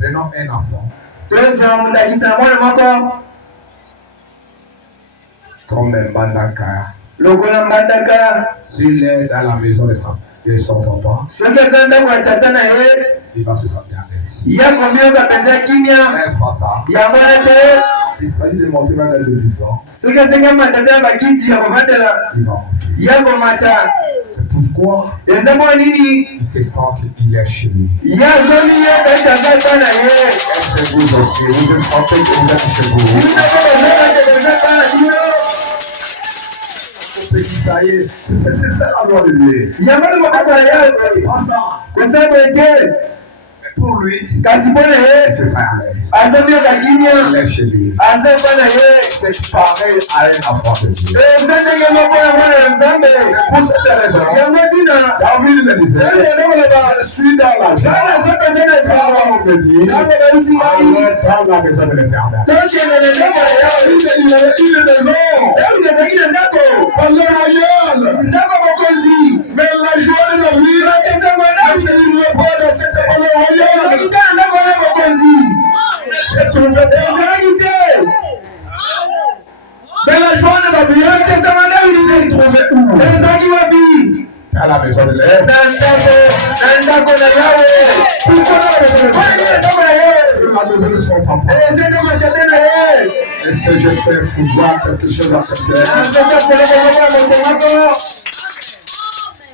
Prenons un enfant. Comme Mbandaka. S'il est dans la maison de son papa, il va se sentir à l'aise. N'est-ce pas ça? S'il s'agit de monter dans le vivant, il va monter. C'est pourquoi il se sent qu'il est chez lui. Est-ce que vous aussi, vous sentez que vous êtes chez vous? Ça y est, c'est ça la loi de Dieu. Pas ça. Pour lui, c'est ça à l'aise. Il est chez lui. C'est pareil à un enfant de Dieu. Pour cette raison, David le disait, je suis dans la joie. On me dit, dans la maison de l'Éternel. Une maison, pas le royal, mais la joie de la vie, c'est une pas de cette palais royal. C'est trouvé dans la joie de la vie, c'est trouvé où? Dans la maison de l'air. La maison de son papa. Et si je fais voir quelque chose à cette terre,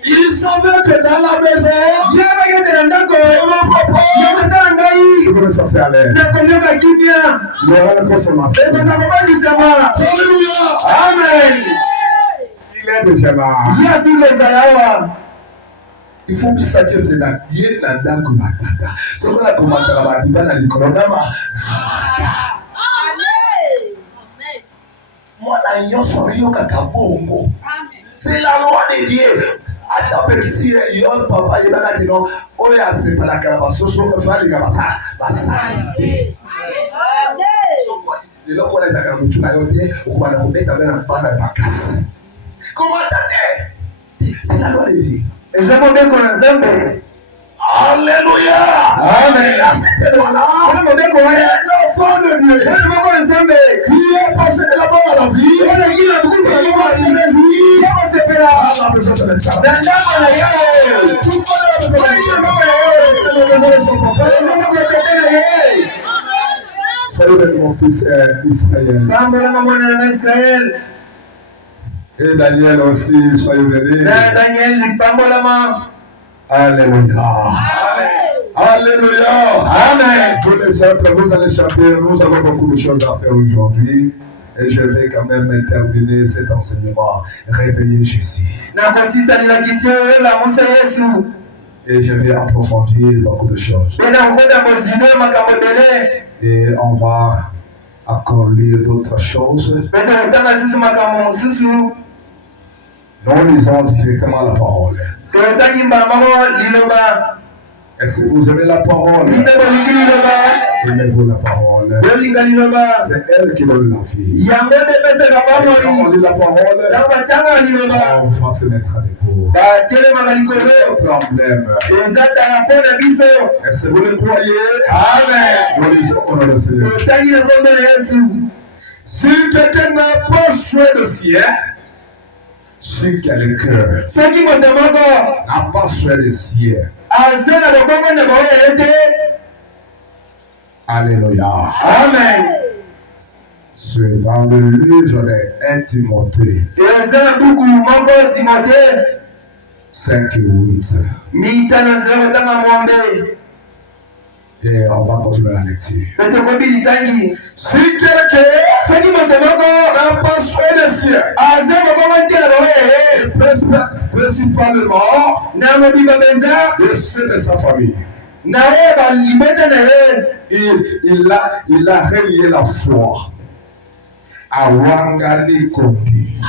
il savait que dans la maison, mon papa, il voulait sortir à l'air. Il aura le consommation. Alléluia. Amen. Il est déjà là. Il faut qu'il s'attire de la diète dans la combatata. C'est qu'on a commenté là-bas, il va dans l'économie. Moi, c'est la loi de Dieu. Attends, ici, il y a un papa, il va dire non, oh, c'est pas la carapace, il faut aller à ça. Le loco est d'accord, tu vas dire, on va le mettre avec un bar à bacasse. Comment t'attends? C'est la loi de Dieu. Alléluia! Amen. Là, c'était loi-là. Un enfant de Dieu. Qui est passé de la mort à la vie. Il va se réjouir. Il va se faire la maison de l'Éternel. Salut mon fils Israël. Et Daniel aussi, soyez bénis. Alléluia. Alléluia. Amen. Tous les autres, vous allez chanter. Nous avons beaucoup de choses à faire aujourd'hui. Et je vais quand même terminer cet enseignement. Réveiller Jésus. Et je vais approfondir beaucoup de choses. Et on va encore lire d'autres choses. Nous lisons directement la parole. Est-ce que vous aimez la parole? Aimez-vous la parole? C'est elle qui donne la vie. Quand on lit la parole, on va se mettre à debout. C'est notre emblème. Est-ce que vous le croyez? Amen. Nous lisons au nom de Seigneur. Si quelqu'un n'a pas choisi de ciel, si quelqu'un n'a pas choisi de ciel, alléluia. Amen. C'est dans le livre de 1 Timothée 5 et 8. Et on va continuer la lecture. Si quelqu'un n'a pas soin de ciel, principalement le sein de sa famille, il a relié la foi à Wangani Kondi.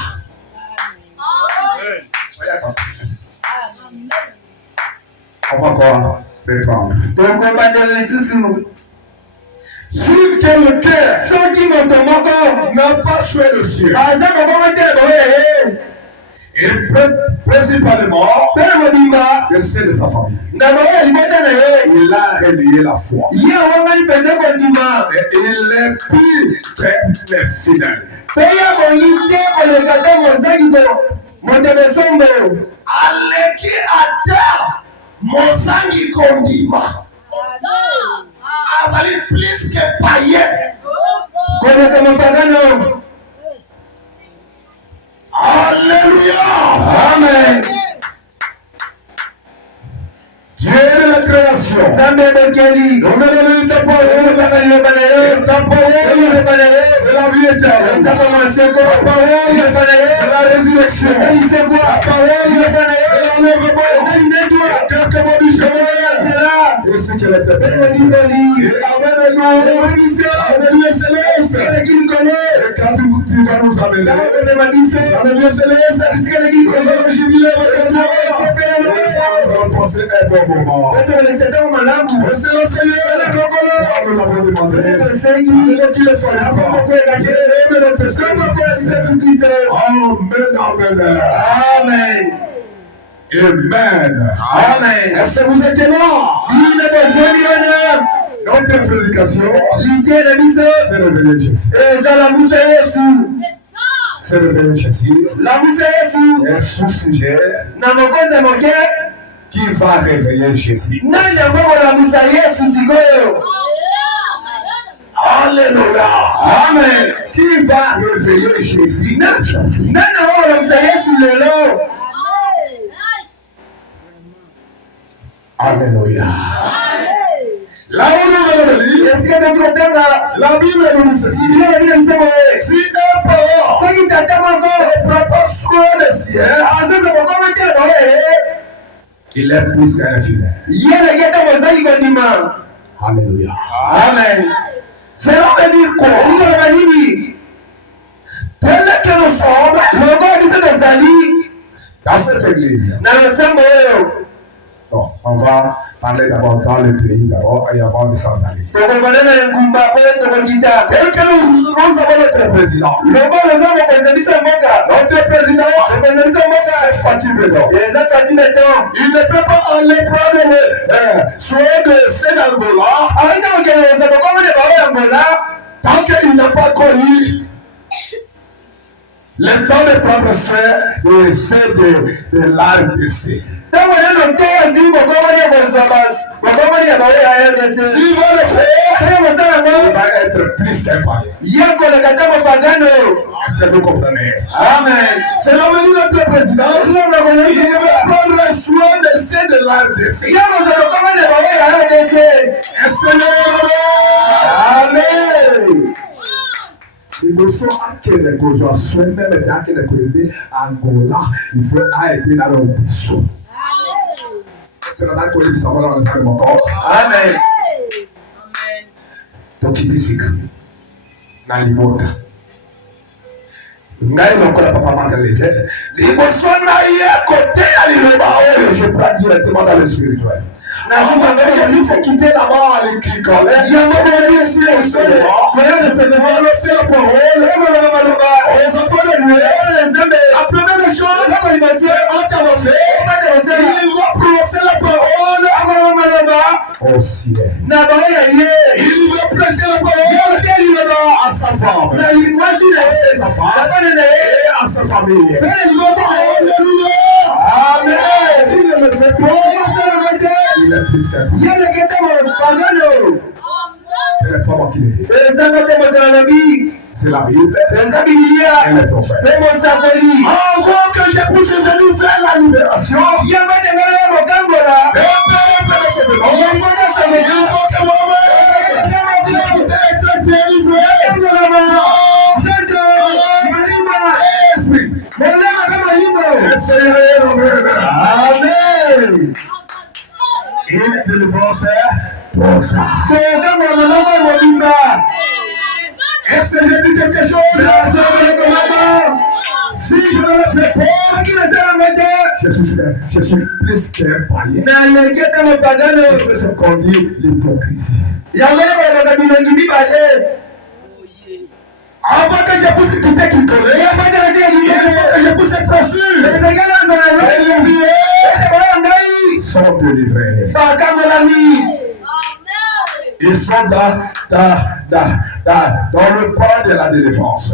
On va encore reprendre. Si quelqu'un n'a pas choisi le ciel, Et principalement, que c'est de sa famille. Il a relié la foi. Et il est plus très fidèle. Aleki ata mozangi kondima. Azali plus que païen. Alléluia. Amen. Dieu de la création. C'est la vie éternelle. La parole, c'est la résurrection. La parole, c'est l'enlèvement. Quelques mots du chemin. Et c'est qu'elle était belle. Et avec le céleste. Et quand tu vas nous amener, dans le lieu céleste, le gibier va passer un bon moment. Et c'est le Seigneur, nous l'avons demandé. Qu'il est fort. Amen. Amen. Amen. Amen. Est-ce que vous étiez là? Notre prédication, c'est réveiller Jésus. C'est réveiller Jésus. Et sous-sujet qui va réveiller Jésus. Alléluia. Amen. Qui va réveiller Jésus? Alléluia. Là où nous allons lire, la Bible nous dit ceci. Si un parent prépare soin des siens, il est plus qu'un fidèle. Alléluia. Amen. Cela veut dire quoi? Tel que nous sommes, dans cette église. Bon, on va parler d'abord dans le pays d'abord et avant de s'en aller. Tel que nous avons notre président. Notre président, c'est Fatih Bédon. Il ne peut pas aller prendre soin de cet Angola tant qu'il n'a pas connu le temps de prendre soin de ceux de l'RDC. S'il va le faire, il va être plus qu'un païen. Est-ce que vous comprenez? Amen. C'est l'avenir de notre président. Il va prendre soin de ceux de l'RDC. Amen. Il me semble que les Gojois, même dans que les Angola, il faut aider dans le bisou. C'est là que les bisous dans le corps. Amen. Donc il dit na limonda. Ngai nakola papa makalete. Liboso na ye côté à l'ileba, je prends directement dans le spirituel. Il faut quitter d'abord à l'écrit quand même. Il y a un moment donné ici au sol. Mais de faire lancer la parole. On s'en fout de lui. La première chose, on va faire. Il va prononcer la parole au ciel. Il va prêcher la parole à sa femme. À sa femme et à sa famille. Alléluia. Amen. Il ne me fait pas. Il est plus qu'un païen. C'est le toi qui l'est. C'est la Bible. Et le prophète. Avant que j'épouse venu vers la libération, le peuple de ce monde, il faut que moi-même, vous êtes délivrés. Esprit. Amen. Une délivrance totale. Est-ce que j'ai dit quelque chose? Si je ne le fais pas, je suis plus qu'un païen. C'est ce qu'on dit l'hypocrisie. Avant que je puisse quitter qui connaît, avant que je puisse être sûr, sont délivrés. Ils sont dans le pas de la délivrance.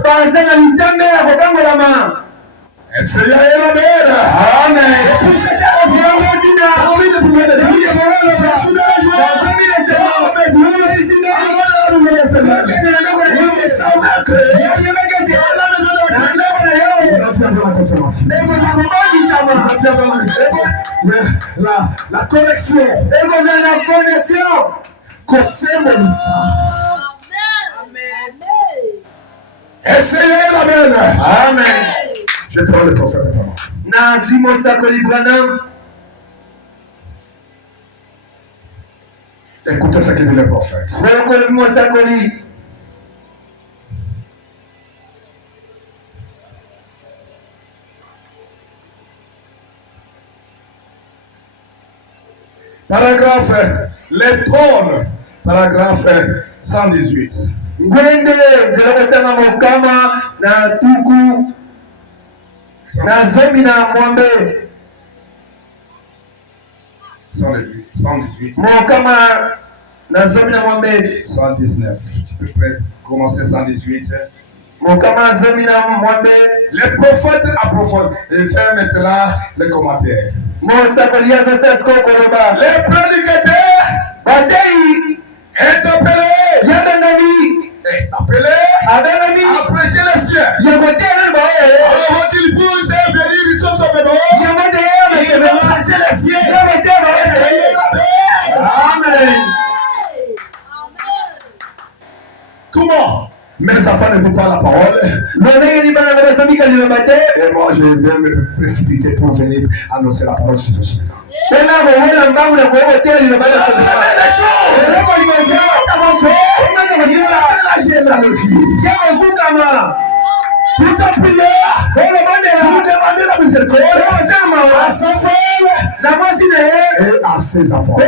Essayez la mère. Amen. C'est pour ce qu'elle a envie de prier de Dieu. La connexion. Essayez la mère. Amen. Je prends le prophète. Écoutez ce qu'il dit le prophète. Paragraphe, les trônes, paragraphe 118. Ngwende zelokotanga mokama na tuku na zomi na mwambe 118. Mokama na zomi na mwambe 119. Tu peux commencer 118. Mokama zomi na mwambe. Les prophètes approfondissent et faire maintenant les commentaires. Les prédicateurs est appelé à prêcher les cieux. Avant qu'il puisse venir, ils sont sauvés. Il va prêcher les cieux. Amen. Comment? Mes enfants ne font pas la parole. Et moi, je vais me précipiter pour venir annoncer la parole sur ce sujet. Pour ta prière, pour demander la miséricorde à sa femme et à ses enfants. Et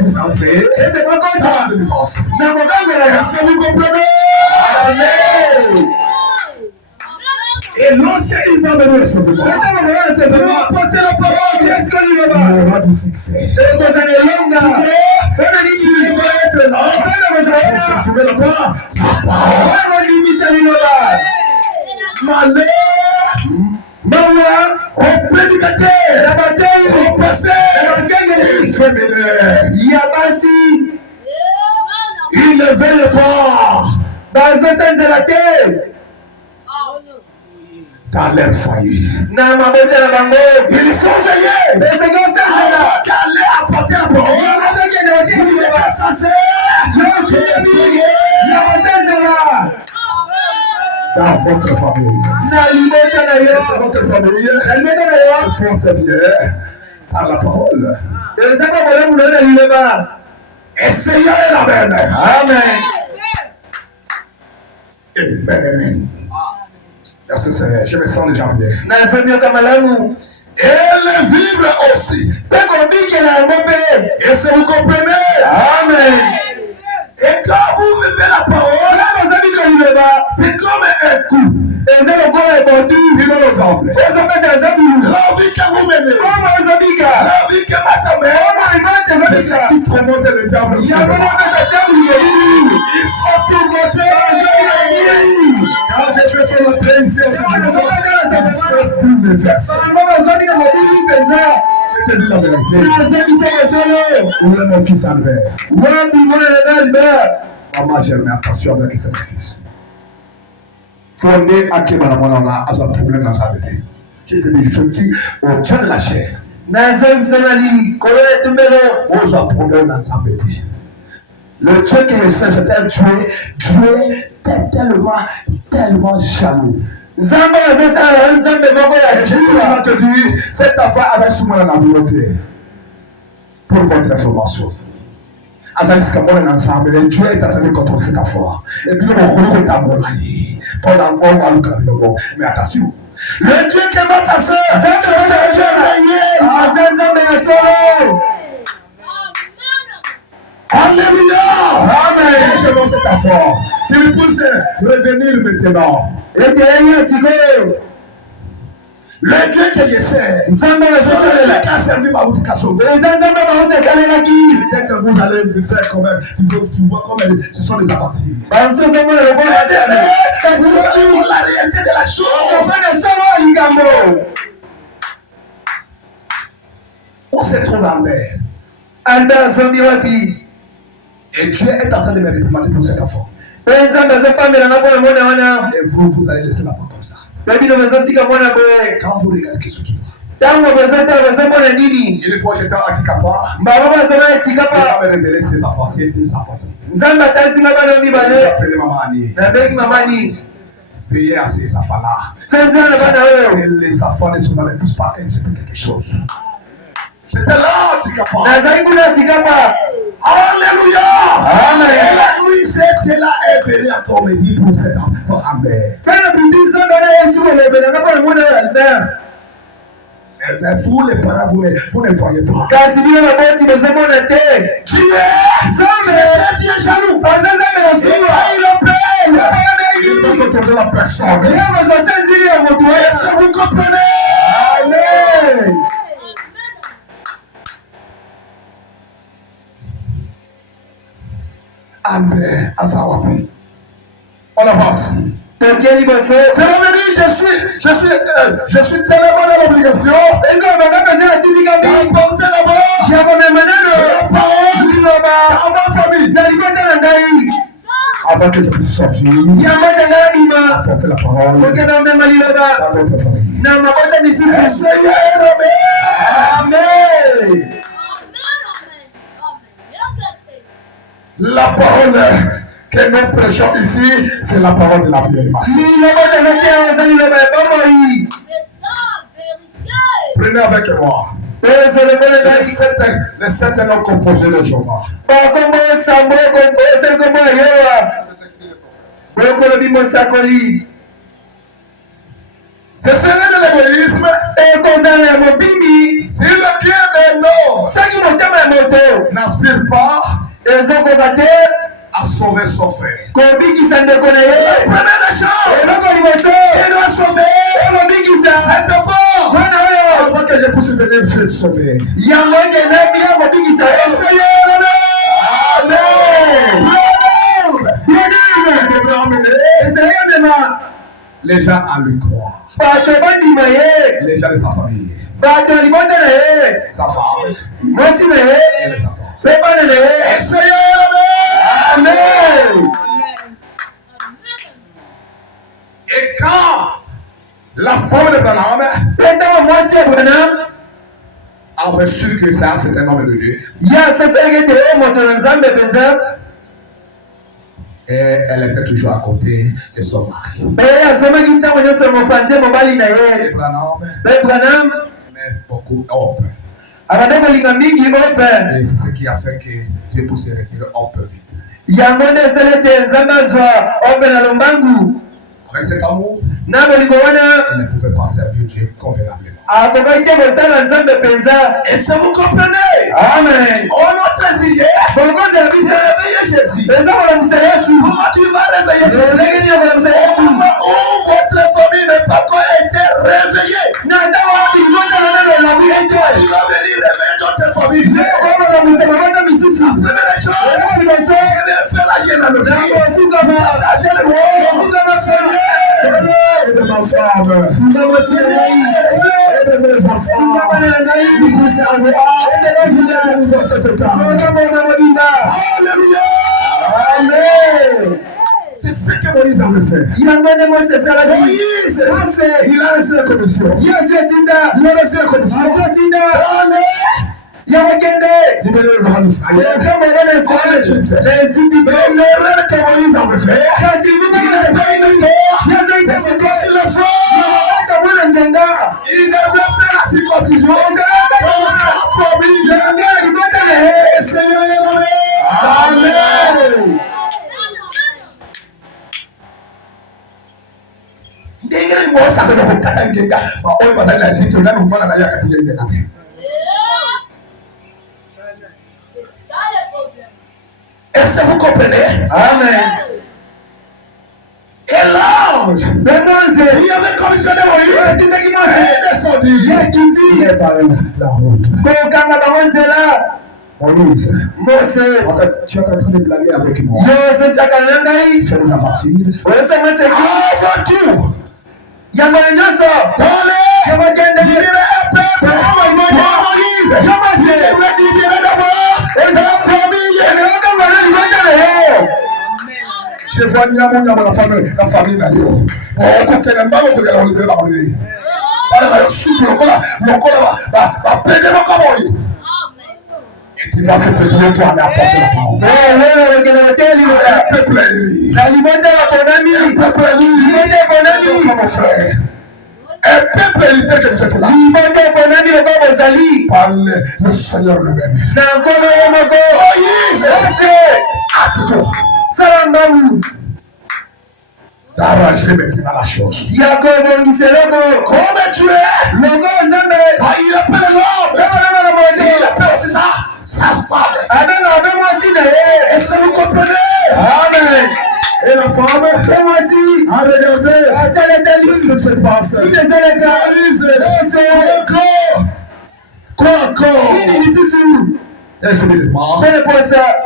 vous entrez dans la délivrance. Est-ce que vous comprenez? Amen. Et lorsqu'il va venir sauver moi, il va apporter la parole. Il aura du succès. Il va être là. Je vais le voir. Malheur, au prédicateur, au pasteur, il ne veille pas dans leur foyer. Il faut veiller. D'aller apporter la parole. Il n'est pas censé. Dans votre famille. C'est votre famille. Se porte bien par la parole. Essayez la même. Amen. Amen. Merci Seigneur. Je me sens déjà bien. Et les vivres aussi. Et si vous comprenez. Amen. Et quand vous vivez la parole, c'est comme un coup. Vivez le temple. La vie que vous menez, la vie que ma mère, c'est ça qui promote le diable. Ils sont tourmentés. Quand je fais sur le train ici, c'est plus les fesses. Je te dis la vérité. Où est mon fils Albert? Maman, j'ai mis attention avec ses fils. Fondé à qui madame on a un problème dans sa vie. Je te dis, je dis au Dieu de la chair. On a problème dans sa vie. Le Dieu qui est saint, c'est un Dieu tellement jaloux. Je vais te dire, cette affaire avec ce monde en communauté. Pour votre information. Avec ce qu'on est ensemble, Dieu est en train de contrôler cette affaire. Et puis, on reconnaît ta bonne vie. Pendant qu'on va nous calmer. Mais attention. Le Dieu qui est ta soeur, c'est le Dieu Alléluia. Amen. Je maintenant cet effort. Qu'il puisse revenir maintenant. Le Dieu que je sais, le Dieu qui a servi ma route Kassombe. Peut-être que vous allez me faire quand même, tu vois comme ce sont des aventures. La réalité de la chose. On se trouve en mer. Et Dieu est en train de me réprimander pour cet enfant. Et vous allez laisser l'enfant comme ça. Quand vous regardez, qu'est-ce que tu vois? Il faut jeter un handicapant. Il va me révéler ses enfants. C'est des enfants. Appelez Maman. Veillez à ces enfants-là. Et les enfants ne sont dans les pouces pas et c'était quelque chose. J'étais là, handicapant. Alléluia. Amen. Et la nuit, cet Dieu-là est venu encore me dire pour cet enfant. Amen. Mais vous, les parents, vous ne voyez pas. Dieu est jaloux. Et quand il le plaît, il va contrôler la personne. Est-ce que vous comprenez? Amen. Amen. On avance. C'est revenu, je suis tellement dans l'obligation d'apporter d'abord la parole à ma famille. Avant que je puisse sortir, apporter la parole à votre famille. Amen. La parole que nous prêchons ici, c'est la parole de la vieille masse. Prenez avec moi. Les sept noms composés de Jéhovah. Ce serait de l'égoïsme. Si le cœur des noms n'aspire pas à sauver son frère. La première chose, il doit sauver cet enfant avant que je puisse venir le sauver. Les gens à lui croire. Les gens de sa famille. Sa femme. Et les enfants. Amen. Et quand la femme de Branham a reçu que ça c'est un homme de Dieu, et elle était toujours à côté de son mari. Et Branham aimait beaucoup Hope. Et c'est ce qui a fait que Dieu puisse se retirer Hope vite. Avec cet amour, il ne pouvait pas servir Dieu convenablement. Est-ce que vous comprenez? Amen. On a exigé de réveiller Jésus. Comment tu vas réveiller Jésus? Où votre famille n'a pas encore été réveillée. Tu vas venir réveiller notre famille. La première chose, je vais faire la généalogie. Passager le mot. Et de ma femme. Et de mes enfants. Alléluia. Amen. C'est ce que Moïse avait fait. Moïse, il a laissé la commission. Libérez le roi d'Israël. L'erreur que Moïse avait fait, il devait faire la circoncision pour sa famille. Seigneur, amen. Est-ce que vous comprenez? Amen. Et l'ange, il avait commissionné Moïse, il est descendu, il est parlé la route. Moïse, tu es en train de blaguer avec moi. Tu vas partir. Avant tout, il y a Moïse. Dans les je vois la famille là. Et tu vas se préparer pour aller apporter la parole. Un peuple hérité que vous êtes là. Par le Seigneur lui-même. Moïse, acte-toi. D'arranger maintenant la chose. Comment tu es? Il appelle l'homme. Il appelle aussi ça. Sa femme. Est-ce que vous comprenez? Amen. Et la femme, a regardé. Qu'est-ce que se passe? Quoi encore? Excusez-moi.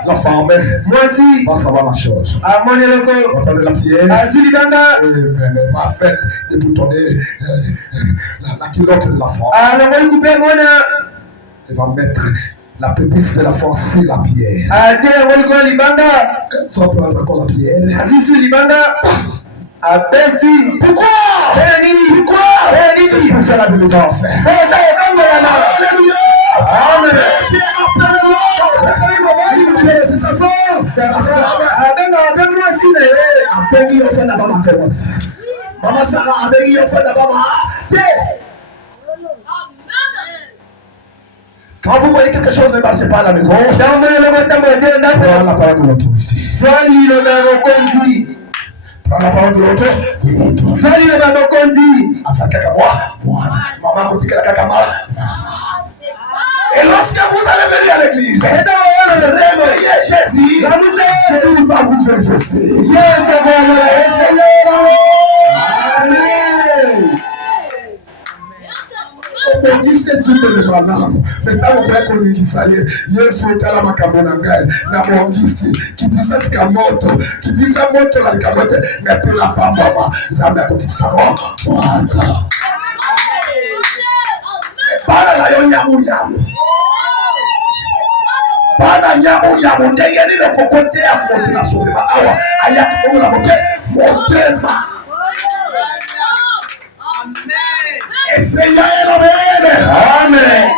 La femme va savoir la chose. Va prendre la pierre. Elle va faire déboutonner la culotte de la femme. Elle va mettre la pépice de la force sur la pierre. Va prendre encore la pierre. Pourquoi? C'est pour faire la délivrance. Alléluia. Amen. C'est sa force. Maman Sarah, avec lui, on fait d'abord. Quand vous voyez quelque chose ne marche pas à la maison, prends la parole de l'autorité. Prends la parole de l'autre. Et lorsque vous allez venir à l'église, réveillez Jésus. Jésus va vous exaucer. Obéissez tout le malheur. Maintenant, on peut connaître ça. Yesu etala makambo na ngai na mwangisi kitisa sikamoto kitisa moto la kamote na pela pamba zambe akotisa Bwana. Bana na yo nyamu. Bana nyamu ndenge nile kokotea moto na soba awa ayako na moto motema. Amen.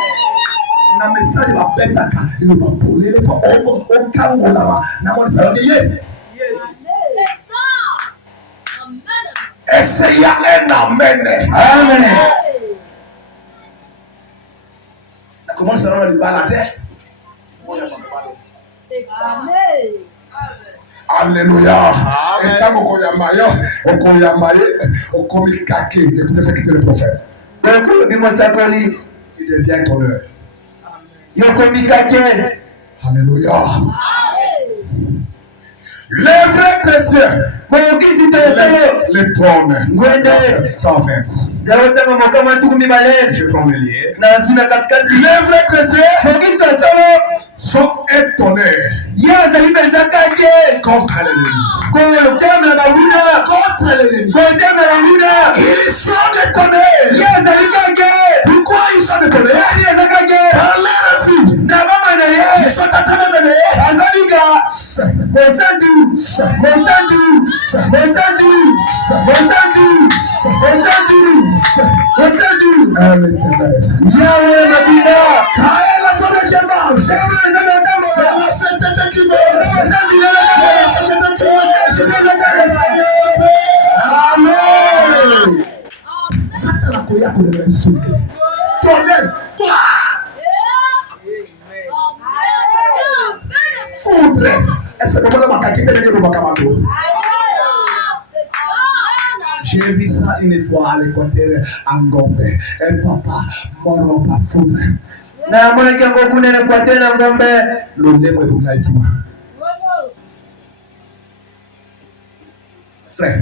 Na message va betaka il va voler le okango là na mon salon ye. C'est ça. Amen. Essayez un amen. Amen. Comment ça va le balader? C'est ça. Amen. Alléluia. Et quand on écoutez ce qu'il dit le prophète. Qui devient ton heure. Alléluia. Les vrais chrétiens, les trônes, 120. Je prends le lien. Les vrais chrétiens sont étonnés contre l'ennemi. Ils sont étonnés. Pourquoi ils sont étonnés? Par leur vie. Ils sont en train de mener. J'ai vu ça une fois à l'école en Gombe. Et papa, mon pas foudre. Na mwana kia ngombe na kwatena ngombe. Londemwe bunaitwa. frère.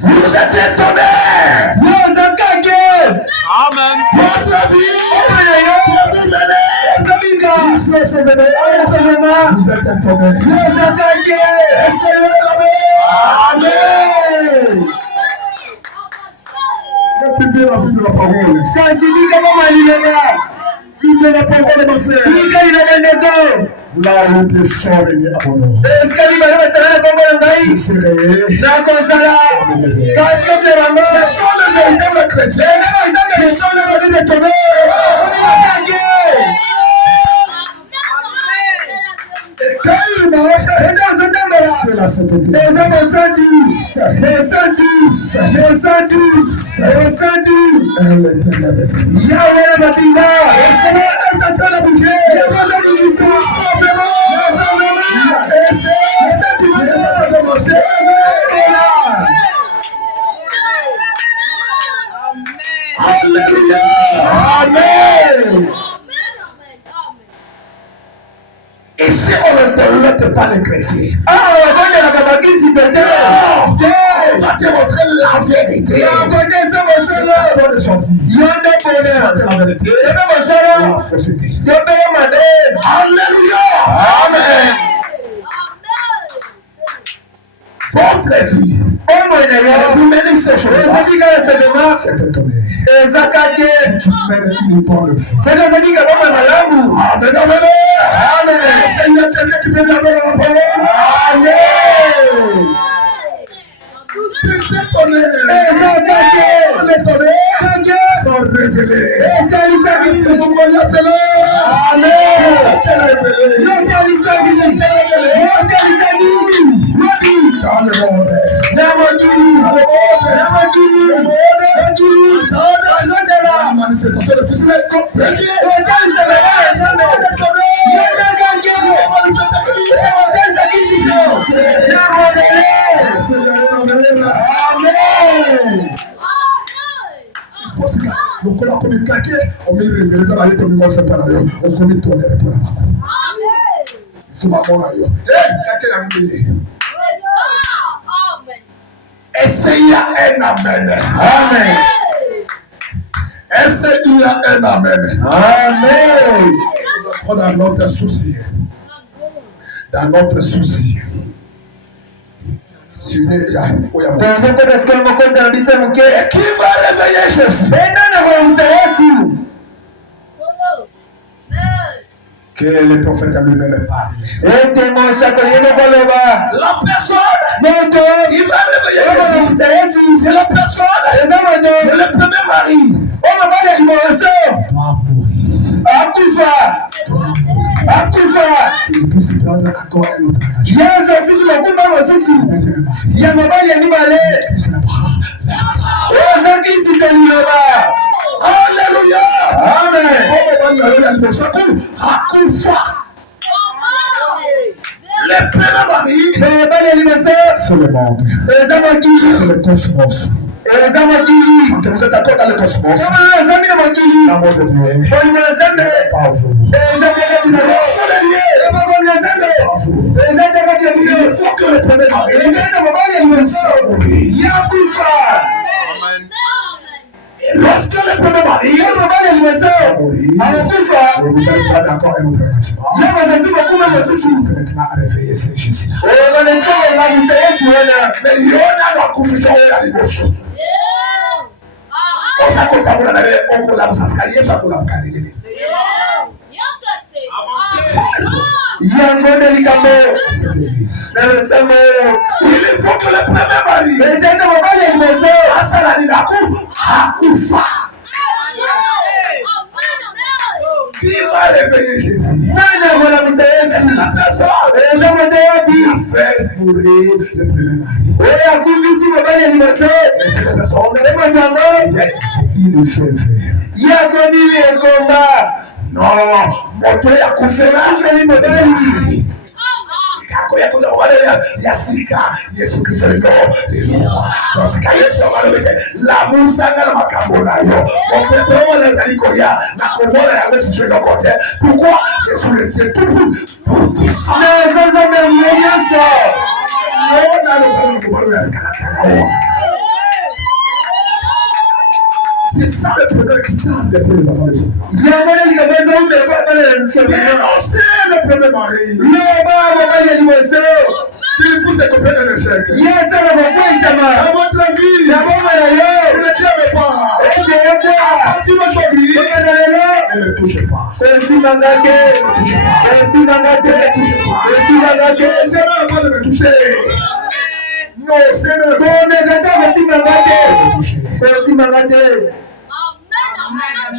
Vous êtes étonnés. Vous êtes gagnés. Amen. Votre vie. Vous êtes étonnés. Vous êtes gagnés. Essayez de Amen. Vivez la vie de la parole. Vivez la parole de ma sœur. La route est sans venir à mon nom. Je serai. Ce sont les véritables chrétiens. Ce sont les véritables quand il marche, c'est la sainteté. Les hommes 110, les 110, les 110, les 110. Elle est la maison. Yahweh la matinée. Et c'est là qu'elle t'attend la bouger. Yahweh la bouger. Et c'est qui va te manger. Alléluia. Amen. Ici, on ne développe pas les chrétiens. On va te montrer la vérité. Bonne chose. La vérité. La fausseté. Alléluia. Amen. Votre vie. Vous menez ces choses-là. C'est étonné. Tu mènes une bonne vie. Amen. Amen. Seigneur, tu peux la parole. Amen. C'est étonné. On est étonné. Sont révélés. C'est pourquoi il y a cela. Amen. Dans le monde. La manifestation de Fils Essayez un amen. Amen. Est-ce qu'il y a un amen? Amen. Dans notre souci. Dans notre souci. Et qui va réveiller Jésus? Que le prophète lui-même parle. La personne il va réveiller Jésus. C'est la personne. Le premier mari. Doit mourir. Il peut se prendre encore un autre Alléluia. Amen. Le premier mari, c'est le monde. C'est le cosmos. Que vous êtes d'accord dans le cosmos. L'amour de Dieu. Pas vous. Il faut que le premier mari lorsque le premier mari vous n'êtes pas d'accord avec notre engagement. C'est maintenant à réveiller ces Jésus-là. Mais il y en a dans le confusion et à l'émotion. On s'accorde à vous d'aller au collab, ça sera hier, ça collab, il faut que le premier mari qui va réveiller Jésus? C'est la personne qui a fait mourir le premier mari. C'est la personne il le fait. Non, moto ya kufera ni kako ya kuna wale ya sika Yesu Kristo leo. Sika Yesu amalobeke la musanga na makambo nayo. Opepo wala zaliko ya na komola ya Yesu chez le côté. Pourquoi Yesu le tient tout pour puissant. C'est ça le problème qui tarde pour les enfants de Dieu. Dénoncer le premier mari. Qui pousse les copains dans l'échec. À votre avis, il ne t'aime pas. À partir d'aujourd'hui, ne me touche pas. Ne me touche pas. C'est même pas de me toucher. Non, c'est même pas de me toucher.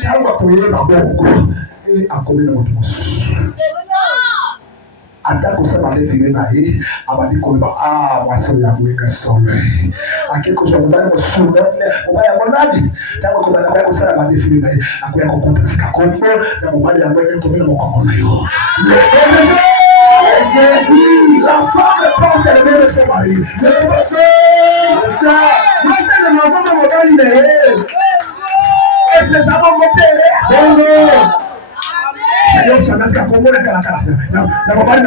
Tangu akuelewa Mungu akomena mtu msusu atakusema refire naye abadiko wasoro yakuweka some akikoshwa mbali musura ubaya mwanadi tangu kubana kwa kusala badefire naye akuya kukumpesika kombo na mbali ambaye komena mkongo nayo la femme porte le même de son mari le bosso ça moi c'est le moment de mon c'est ça mon côté. Seigneur, ça m'a fait comment la cala. C'est ça le problème.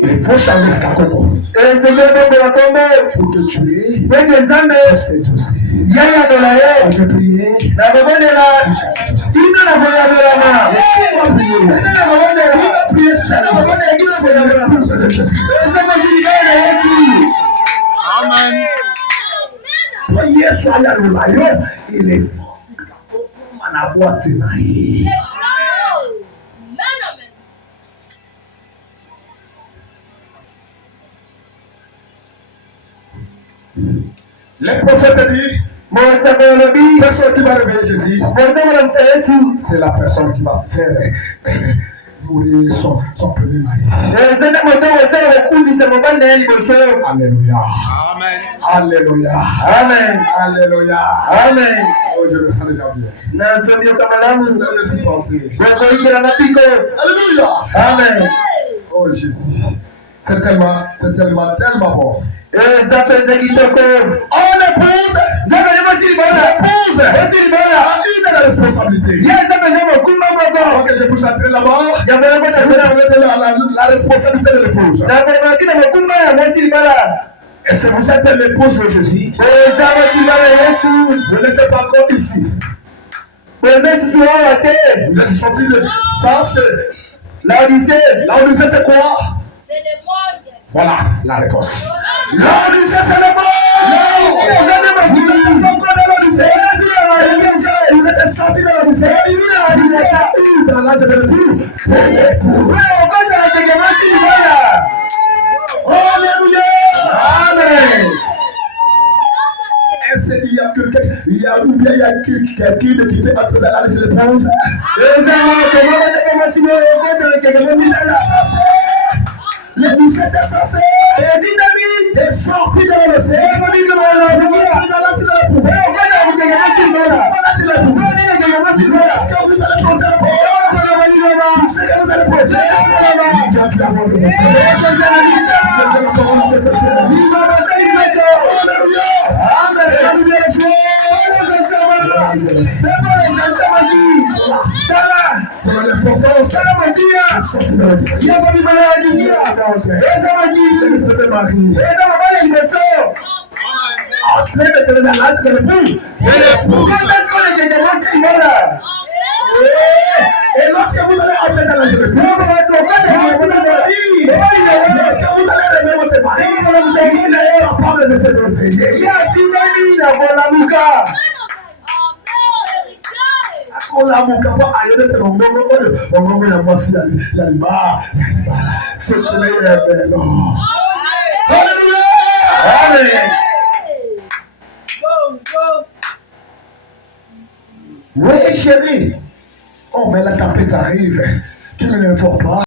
Il faut changer ce Kakomo. Et c'est le nom de la combo. Pour te tuer. Pour te zambé. Pour te tuer. Yaya de la haie. Pour te prier. La maman de la. Qui ne la voyait de la main. Qui va prier. Qui ne la voyait de la main. Qui va prier. Qui ne la voyait de la main. C'est le Jésus. C'est ça ma vie. Amen. Yesu ayalulayo ile manabote na hii. Les prophètes disent, personne qui va réveiller Jésus, c'est la personne qui va faire mourir son premier mari. Alléluia. Amen. Alléluia. Amen. Alléluia. Amen. Oh, je me sens déjà bien. Vous allez le supporter. Alléluia. Amen. Oh Jésus. C'est tellement bon. Oh l'épouse. L'épouse a eu de la responsabilité. Ok, je peux entrer là-bas. La responsabilité de l'épouse. Et si vous êtes l'épouse de Jésus, vous n'êtes pas encore ici. Vous êtes sorti de ça, c'est l'Odyssée. L'Odyssée, c'est quoi? C'est le monde. Voilà la réponse. L'Odyssée, c'est le monde. Vous êtes sorti de l'Odyssée. Dans l'âge de l'époux. Alléluia. Amen. Est-ce qu'il y a quelqu'un qui peut entrer dans l'âge de l'épouse? L'épouse était censée est sorti de l'Odyssée. Est-ce que vous allez poser la parole? C'est que vous allez poser et lorsque vous allez entrer dans la vie, vous allez réveiller votre mari, il n'a pas de fait de veiller. Il y a qui va dire la Muka. La Muka pas ailleurs que l'on a passé la liba. C'est que les belles. Alléluia. Amen. Oui, chérie. Oh, mais la tempête arrive. Tu ne l'informes pas.